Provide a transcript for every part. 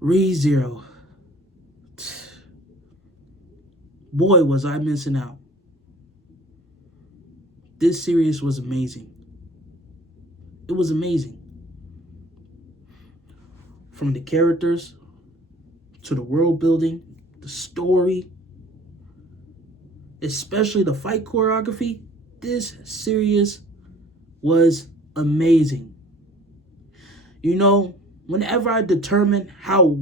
ReZero. Boy, was I missing out. This series was amazing. It was amazing. From the characters to the world building, the story, especially the fight choreography, this series was amazing. You know, whenever I determine how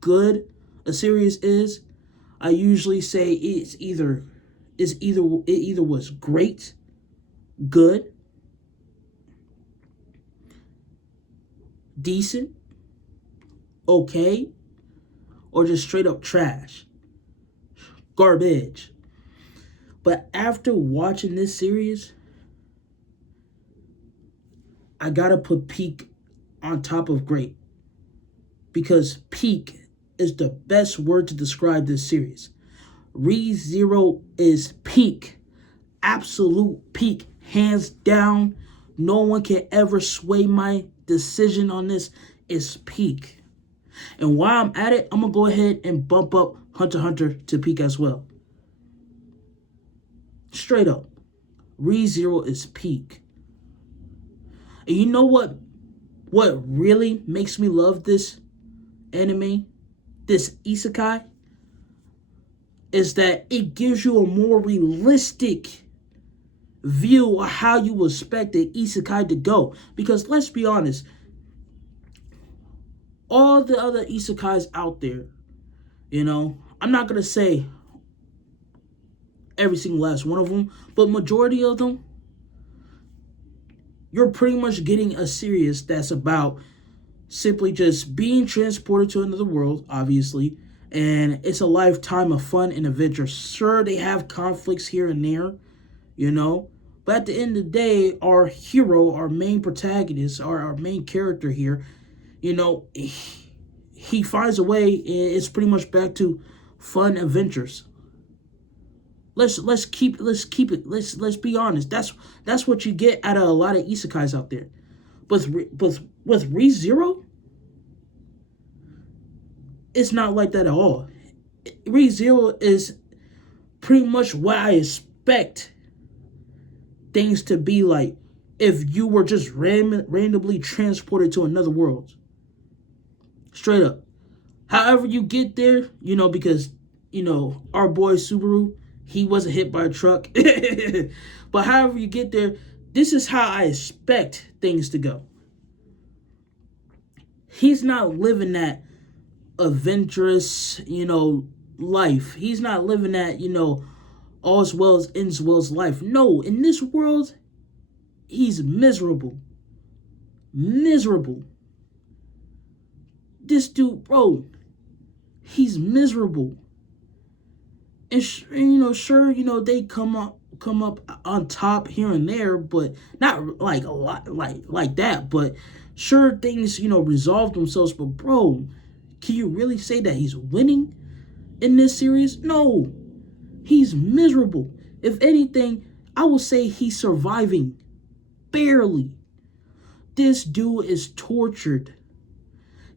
good a series is, I usually say it either was great, good, decent, okay, or just straight up trash, garbage. But after watching this series, I gotta put peak on top of great, because peak is the best word to describe this series. ReZero is peak, absolute peak, hands down. No one can ever sway my decision on this. It's peak. And while I'm at it, I'm gonna go ahead and bump up Hunter x Hunter to peak as well. Straight up, ReZero is peak. And you know what? What really makes me love this anime, this isekai, is that it gives you a more realistic view of how you expect the isekai to go. Because let's be honest, all the other isekais out there, I'm not gonna say every single last one of them, but majority of them, you're pretty much getting a series that's about simply just being transported to another world, obviously, and it's a lifetime of fun and adventure. Sure, they have conflicts here and there, but at the end of the day, our hero, our main protagonist, our main character here, he finds a way, and it's pretty much back to fun adventures. Let's keep it. Let's be honest. That's what you get out of a lot of isekais out there. But with ReZero, it's not like that at all. ReZero is pretty much what I expect things to be like if you were just randomly transported to another world. Straight up. However you get there, because, our boy Subaru, he wasn't hit by a truck. But however you get there, this is how I expect things to go. He's not living that adventurous, life. He's not living that, all's well as ends well's life. No, in this world, he's miserable. Miserable. This dude, bro, he's miserable. And sure, they come up on top here and there, but not like a lot like that. But sure, things resolve themselves. But bro, can you really say that he's winning in this series? No, he's miserable. If anything, I will say he's surviving, barely. This dude is tortured.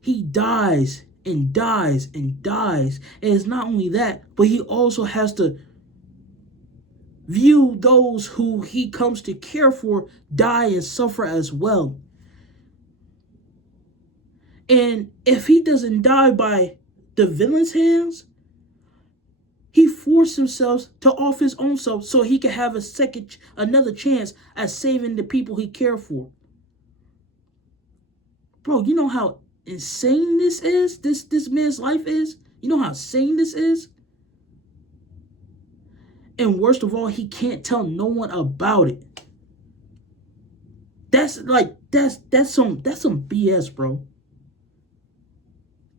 He dies and dies and dies. And it's not only that, but he also has to view those who he comes to care for die and suffer as well. And if he doesn't die by the villain's hands, he forced himself to off his own self so he could have another chance at saving the people he cared for. Bro, you know how insane this is? This man's life is? You know how insane this is? And worst of all, he can't tell no one about it. That's some BS, bro.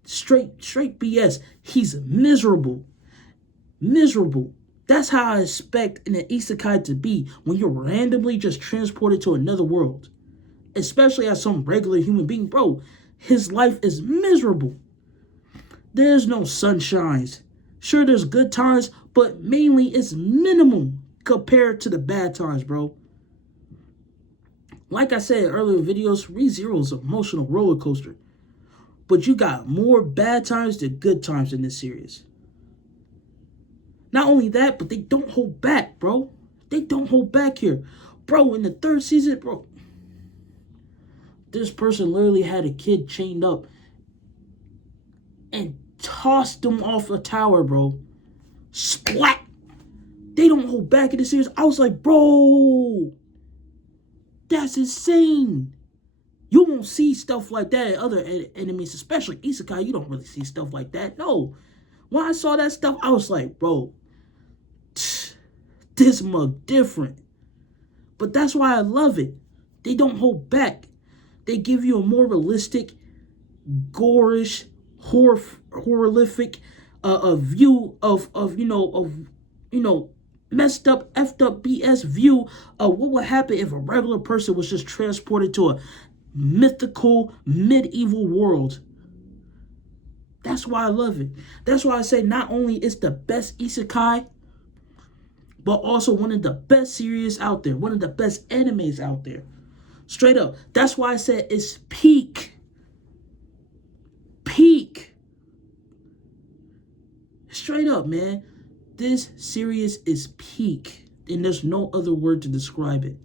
Straight BS. He's miserable. Miserable. That's how I expect an isekai to be when you're randomly just transported to another world. Especially as some regular human being. Bro, his life is miserable. There's no sunshines. Sure, there's good times, but mainly it's minimum compared to the bad times, bro. Like I said in earlier videos, ReZero is an emotional roller coaster. But you got more bad times than good times in this series. Not only that, but they don't hold back, bro. They don't hold back here. Bro, in the third season, bro, this person literally had a kid chained up and tossed them off a tower, bro. Splat! They don't hold back in the series. I was like, bro, that's insane. You won't see stuff like that in other enemies, especially Isekai. You don't really see stuff like that. No. When I saw that stuff, I was like, bro, this mug different. But that's why I love it. They don't hold back. They give you a more realistic, gorish, horrific a view of messed up, effed up BS view of what would happen if a regular person was just transported to a mythical medieval world. That's why I love it. That's why I say not only it's the best isekai, but also one of the best series out there, one of the best animes out there. Straight up. That's why I said it's peak. Peak. Straight up, man. This series is peak. And there's no other word to describe it.